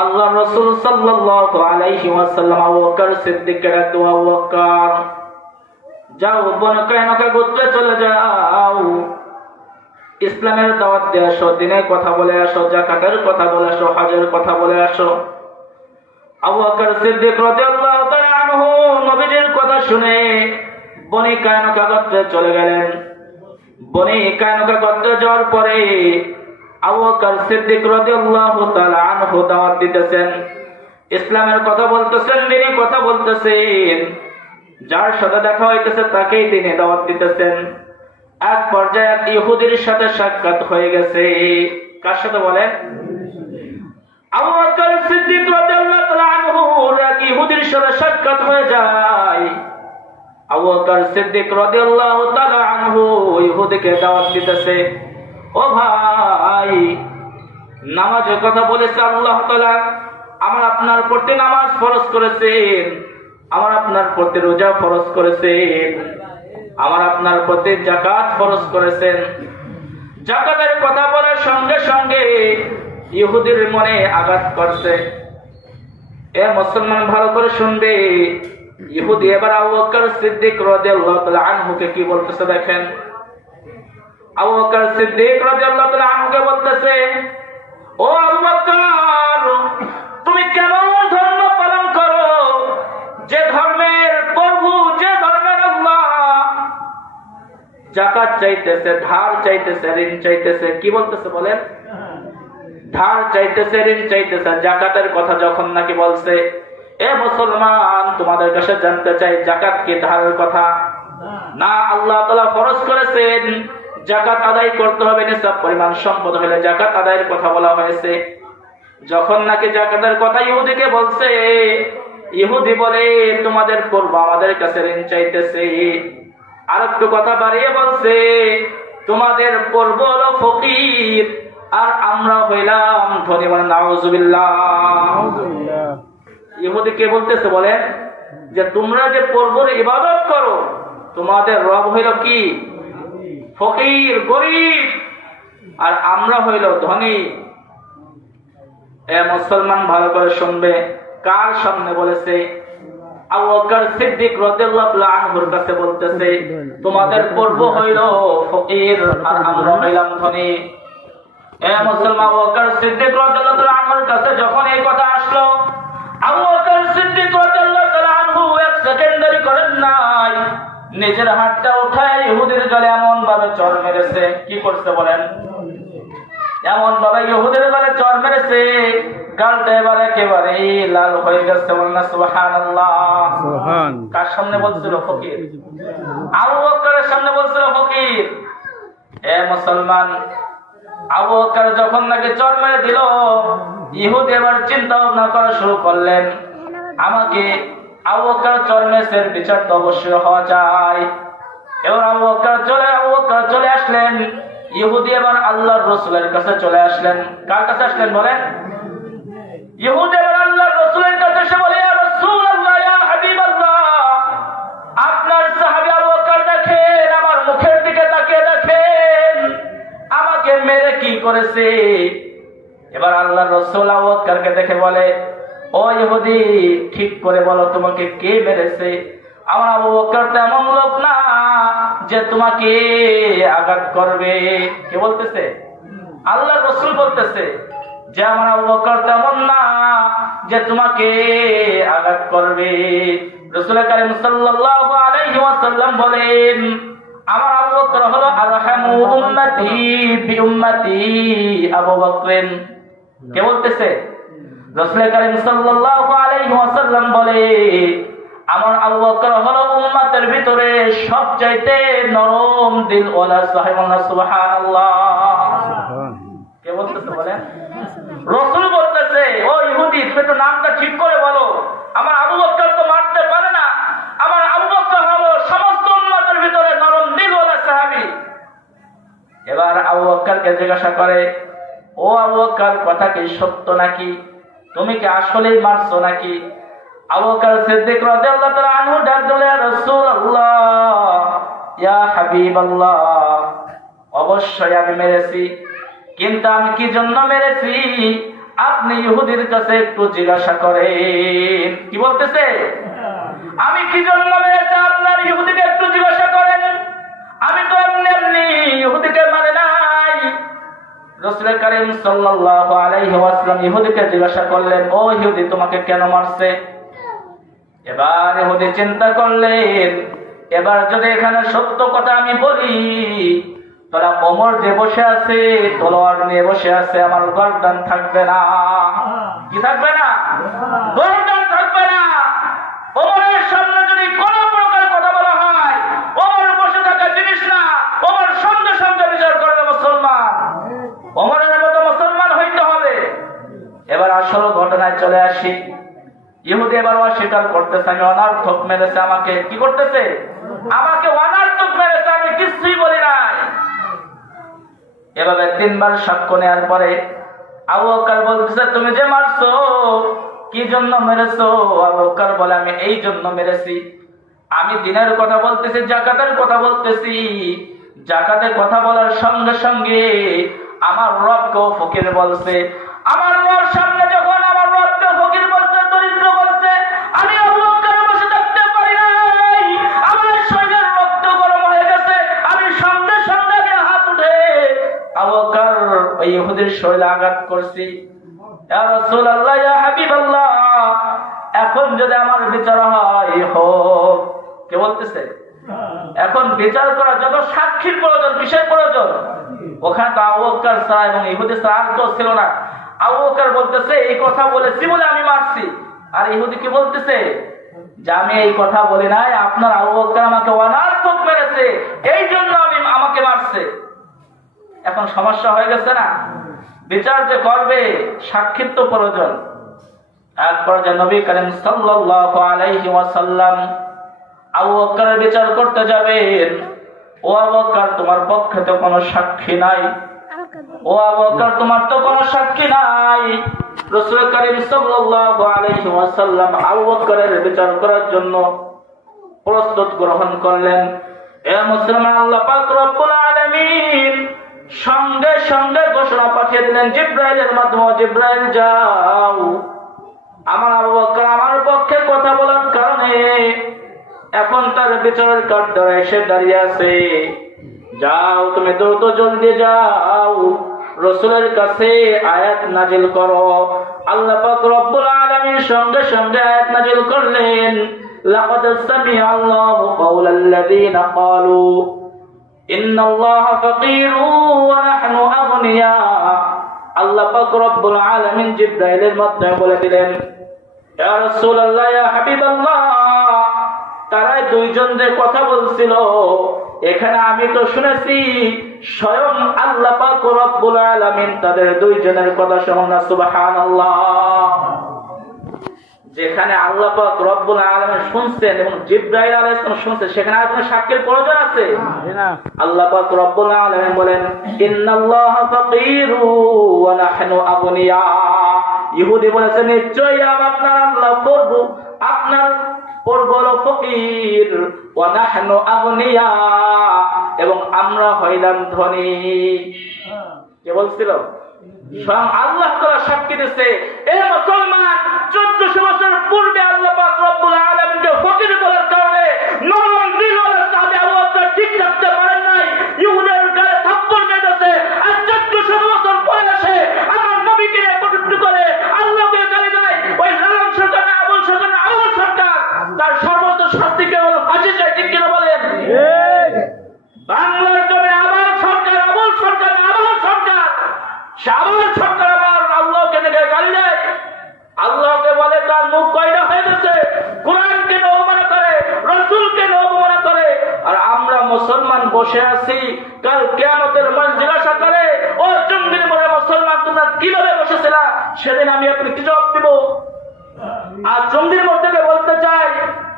আল্লাহ রাসূল সাল্লাল্লাহু আলাইহি ওয়াসাল্লাম আবু বকর সিদ্দিককে ডাকতো, আবু বকর যাও বনু কায়নুকা গোত্রে চলে যাও, ইসলামের দাওয়াত দিয়ে আসো, দ্বীনের কথা বলে আসো, যাকাতের কথা বলে আসো, হজের কথা বলে আসো। আবু বকর সিদ্দিক রাদিয়াল্লাহু তাআলা আনহু নবীজির কথা শুনে বনি কায়নুকা গোত্রে চলে গেলেন। বনি কায়নুকা গোত্রে যাওয়ার পরে আবু বকর সিদ্দিক রাদিয়াল্লাহু তাআলা আনহু দাওয়াত দিতেছেন, ইসলামের কথা বলতেছেন, দ্বীনের কথা বলতেছেন, যার সাথে দেখা হইতেছে তাকেই তিনি দাওয়াত দিতেছেন। এক পর্যায়ে এক ইহুদির সাথে সাক্ষাৎ হয়ে গেছে। কার সাথে বলেন? আবু বকর সিদ্দিক রাদিয়াল্লাহু তাআলা আনহু এক ইহুদির সাথে সাক্ষাৎ হয়ে যায়। আবু বকর সিদ্দিক রাদিয়াল্লাহু তাআলা আনহু ইহুদিকে দাওয়াত দিতেছে, ও ভাই, নামাজের কথা বলেছে আল্লাহ তাআলা, আমার আপনার প্রতি নামাজ ফরজ করেছেন, আমার আপনার প্রতি রোজা ফরজ করেছেন, আমার আপনার প্রতি যাকাত ফরজ করেছেন। যাকাতের কথা বলার সঙ্গে সঙ্গে ইহুদির মনে আঘাত করছে। এ মুসলমান ভালো করে শুনবে, ইহুদি এবার আবু বকর সিদ্দিক রাদিয়াল্লাহু তাআলা আনহুকে কি বলতেছে দেখেন। আবু বকর সিদ্দিক রাদিয়াল্লাহু তাআলা আনহুকে বলতেছে, ও আবু বকর, তুমি কেমন ধর্ম পালন করো যে ধর্মের প্রভু, যে ধর্মের আল্লাহ যাকাত চাইতেছে, ধার চাইতেছে, ঋণ চাইতেছে, কি বলতেছে বলেন? ধার চাইতেছে, ঋণ চাইতেছে, যাকাতের কথা যখন নাকি বলছে, এ মুসলমান তোমাদের কাছে জানতে চাই, যাকাত কি ধারের কথা? না, আল্লাহ তাআলা ফরজ করেছেন যাকাত আদায় করতে হবে, নিসাব পরিমাণ সম্পদ হলে যাকাত আদায়ের কথা বলা হয়েছে। যখন নাকি যাকাতের কথা ইহুদিকে বলছে, ইহুদি বলে তোমাদের পূর্ব আমাদের কাছে ঋণ চাইতেছে। আর একটু কথা বাড়িয়ে বলছে, তোমাদের পূর্ব হলো ফকির আর আমরা হইলাম ধনী। বলেন নাউজুবিল্লাহ। ইহুদি কে বলতেছে বলেন, যে তোমরা যে পূর্বর ইবাদত করো, তোমাদের রব হইল কি? ফকির, গরিব, আর আমরা হইল ধনী। এ মুসলমান ভালো করে শুনবে, কার সামনে বলেছে? আবু বকর সিদ্দিক রাদিয়াল্লাহু তাআলা আনহুর কাছে বলতেছে, তোমাদের পূর্ব হইল ফকির আর আমরা হইলাম ধনী। এ মুসলমান, আবু বকর সিদ্দিক রাদিয়াল্লাহু তাআলা আনহুর কাছে যখন এই কথা আসলো, আবু বকর সিদ্দিক রাদিয়াল্লাহু তাআলা আনহু এক সেকেন্ড দেরি করেন নাই, নিজের হাতটা উঠায় ইহুদির গালে এমন ভাবে চড় মেরেছে। কি করছে বলেন? এমন ভাবে ইহুদির গালে চড় মেরেছে, গালটা এবার একেবারে লাল হয়ে গেছে। বলেন না সুবহানাল্লাহ। সুবহান। কার সামনে বলছিল? ফকির। আবু বকরের সামনে বলছিল ফকির। এ মুসলমান, আবু বকর যখন নাকি চড় মেরে দিল, ইহুদি এবার চিন্তা ভাবনা করা শুরু করলেন, আমাকে আবু বকর চড় মেরেছেন, বিচার তো অবশ্যই হওয়া যায়। এবার আবু বকর চলে আসলেন। ইহুদি এবার আল্লাহর রাসূলের কাছে চলে আসলেন। কার কাছে আসলেন বলেন? ইহুদি এবার আল্লাহর রাসূলের কাছে এসে বলে, ইয়া রাসূলুল্লাহ, ইয়া হাবিবাল্লাহ, আপনার সাহাবী আবু বকর দেখেন, আমার মুখের দিকে তাকিয়ে দেখেন, আমাকে মেরে কি করেছে। এবার আল্লাহর রাসূল আবু বকরকে দেখে বলে, ও ইহুদি, ঠিক করে বলো তোমাকে কে মেরেছে? আমার আবু বকর তো এমন লোক না যে তোমাকে আঘাত করবে। কে বলতেছে? আল্লাহর রাসূল বলতেছে যে আমার আবু বকর তেমন না যে তোমাকে আঘাত করবে। রাসূল কারীম সাল্লাল্লাহু আলাইহি ওয়াসাল্লাম বলেন, আমার আবু বকর হলো আরহামু উম্মতি বি উম্মতি আবু বকর। কে বলতেছে? রাসূল কারীম সাল্লাল্লাহু আলাইহি ওয়াসাল্লাম বলে, আমার আবু বকর হলো উম্মতের ভিতরে সবচাইতে নরম দিল ওয়ালা সাহেবনা। সুবহানাল্লাহ। কে বলতেছে বলেন? রাসূল বলতেছে, ও ইহুদি, তুমি তো নামটা ঠিক করে বলো, আমার আবু বকর তো মারতে পারে না, আমার আবু বকর হলো সমস্ত উম্মতের ভিতরে নরম দিল ওয়ালা সাহাবী। এবার আবু বকরকে জিজ্ঞাসা করে, ও আবু বকর, কথা কি সত্য নাকি? তুমি কি আসলেই মারছো নাকি? আবু বকর সিদ্দিক রাদিয়াল্লাহু তাআলা আনহু ডাক দিলেন, ইয়া রাসূলুল্লাহ, ইয়া হাবিবাল্লাহ, অবশ্যই আমি মেরেছি, কিন্তু আমি কি জন্য মেরেছি আপনি ইহুদির কাছে একটু জিজ্ঞাসা করেন। কি বলতেছে? আমি কি জন্য মেরেছি আপনার ইহুদিকে একটু জিজ্ঞাসা করেন। আমি তো এমনি এমনি ইহুদিকে মানে নাই। রাসূল কারীম সাল্লাল্লাহু আলাইহি ওয়াসাল্লাম ইহুদিকে জিজ্ঞাসা করলেন, ও ইহুদি তোমাকে কেন মারছে? এবার ইহুদি চিন্তা করলেন, এবার যদি এখানে সত্য কথা আমি বলি, তারা ওমর যে বসে আছে তলোয়ার নিয়ে বসে আছে, আমার গর্দান থাকবে না। কি থাকবে না? গর্দান থাকবে না। ওমরের সামনে যদি কোন প্রকার কথা বলা হয়, ওমর বসে থাকা জিনিস না, ওমর সঙ্গে সঙ্গে বিচার করবে মুসলমান। ওমরের মতো মুসলমান হইতে হবে। এবার আসল ঘটনায় চলে আসি। ইহুদি এবার অস্বীকার করতেছে, আমি অনার্থক মেরেছে আমাকে। কি করতেছে? আমাকে অনার্থক মেরেছে, আমি কিছুই বলি নাই। এভাবে 3 বার সাক্ষ্য নেওয়ার পরে আবু বকর বলতেছে, তুমি যে মারছো কি জন্য মেরেছো? আবু বকর বলে, আমি এই জন্য মেরেছি। আমি দিনের কথা বলতেছি, যাকাতের কথা বলতেছি। যাকাতের কথা বলার সঙ্গে সঙ্গে আমার রবকেও ফকির বলছে। আমার রব সামনে যখন আমার রবকে ফকির বলছে, দরিদ্র বলছে, আমি আবু বকর বসে থাকতে পারি নাই। আমার শরীরের রক্ত গরম হয়ে গেছে। আমি সঙ্গে সঙ্গে হাত উঠে আবু বকর ওই ইহুদির শরীরে আঘাত করছি। ইয়া রাসূলুল্লাহ, ইয়া হাবিবাল্লাহ, এখন যদি আমার বিচার হয় হোক। কে বলতেছে? এখন বিচার করার জন্য সাক্ষীর প্রয়োজন, কিসের প্রয়োজন? ওখানে তো আবু বকর ছাড়া এবং ইহুদি ছাড়া আর কেউ ছিল না। আবু বকর বলতেছে, এই কথা বলেছি বলে আমি মারছি। আর ইহুদি কি বলতেছে? যে আমি এই কথা বলি নাই, আপনার আবু বকর আমাকে অনার্থক মেরেছে, এই জন্য আমাকে মারছে। এখন সমস্যা হয়ে গেছে না? বিচার যে করবে সাক্ষীর তো প্রয়োজন। এরপর যে নবী করিম সাল্লাল্লাহু আলাইহি ওয়াসাল্লাম আবু বকরের বিচার করতে যাবেন। ও আবু বকর, তোমার পক্ষে তো কোনো সাক্ষী নাই। ও আবু বকর, তোমার তো কোনো সাক্ষী নাই। রাসূল করিম সাল্লাল্লাহু আলাইহি ওয়াসাল্লাম আবু বকরের বিচার করার জন্য প্রস্তুত গ্রহণ করলেন। এ মুসলমান, আল্লাহ পাক রব্বুল আলামিন সঙ্গে সঙ্গে ঘোষণা পাঠিয়ে দিলেন জিবরাইলের মাধ্যমে, জিবরাইল যাও, আমার আবু বকর আমার পক্ষে কথা বলার কারণে এখন তার বিচারের কাঠগড়ায় এসে দাঁড়িয়ে আছে। যাও, তুমি দ্রুত জলদি যাও, রাসূলের কাছে আয়াত নাজিল করো। আল্লাহ পাক রব্বুল আলামিন সঙ্গে সঙ্গে আয়াত নাজিল করলেন, লাকাদ সামিআ আল্লাহু কাওলাল্লাযীনা ক্বালু ইন্নাল্লাহা ফাকীরুন ওয়া নাহনু আগনিয়া। আল্লাহ পাক রব্বুল আলামিন জিবরাইলের মাধ্যমে বলে দিলেন, ইয়া রাসূলুল্লাহ, ইয়া হাবিবাল্লাহ, তারা দুইজন যে কথা বলছিল, এখানে আমি তো শুনেছি স্বয়ং আল্লাহ পাক রব্বুল আলামিন তাদের দুইজনের কথা শুনুন না, সুবহানাল্লাহ। যেখানে আল্লাহ পাক রব্বুল আলামিন শুনছেন এবং জিবরাইল আলাইহিস সালাম শুনছেন, সেখানে আর কোনো সাক্ষীর প্রয়োজন আছে? আল্লাহ পাক রব্বুল আলামিন বলেন, ইন্নাল্লাহা ফাকীরু ওয়া নাহনু আগনিয়া। ইহুদি বলেছে, নিশ্চয়ই আপনার আল্লাহ প্রভু, আপনার প্রভু হলো ফকির, ওয়া নাহনু আগনিয়া, এবং আমরা হইলাম ধনী। কে বলছিল? স্বয়ং আল্লাহ তাআলা সাক্ষী দিচ্ছে। এ মুসলমান, 1400 বছর পূর্বে আল্লাহ পাক রব্বুল আলামিনকে ফকির বলার কারণে নরম দিলওয়ালা সাহাবী আবু বকর ঠিক থাকতে পারেন নাই, ইহুদের গায়ে থাপ্পড় মেরেছে। আর 1400 বছর পরে এসে আমার নবীকে কটূক্তি করে আল্লাহকে গালি দেয় ওই লালন সরকার, আবুল সরকার, আবুল সরকার, তার সর্বোচ্চ শাস্তিকে হলো ফাঁসি চাই। ঠিক কিনা বলেন? বাংলার জমি আবুল সরকার, আবুল সরকার, আবুল সরকার, আবুল সরকার আবার আল্লাহকে দেখে গালি দেয়। আল্লাহকে বলে তার মুখ কয়টা হয়ে গেছে, কোরআনকে অবমাননা করে, রাসূলকে অবমাননা করে। আর আমরা মুসলমান বসে আছি, কাল কিয়ামতের মাঠ জিজ্ঞাসা করে, ও জঙ্গির মরে মুসলমান তোমরা কিভাবে বসেছিলা? সেদিন আমি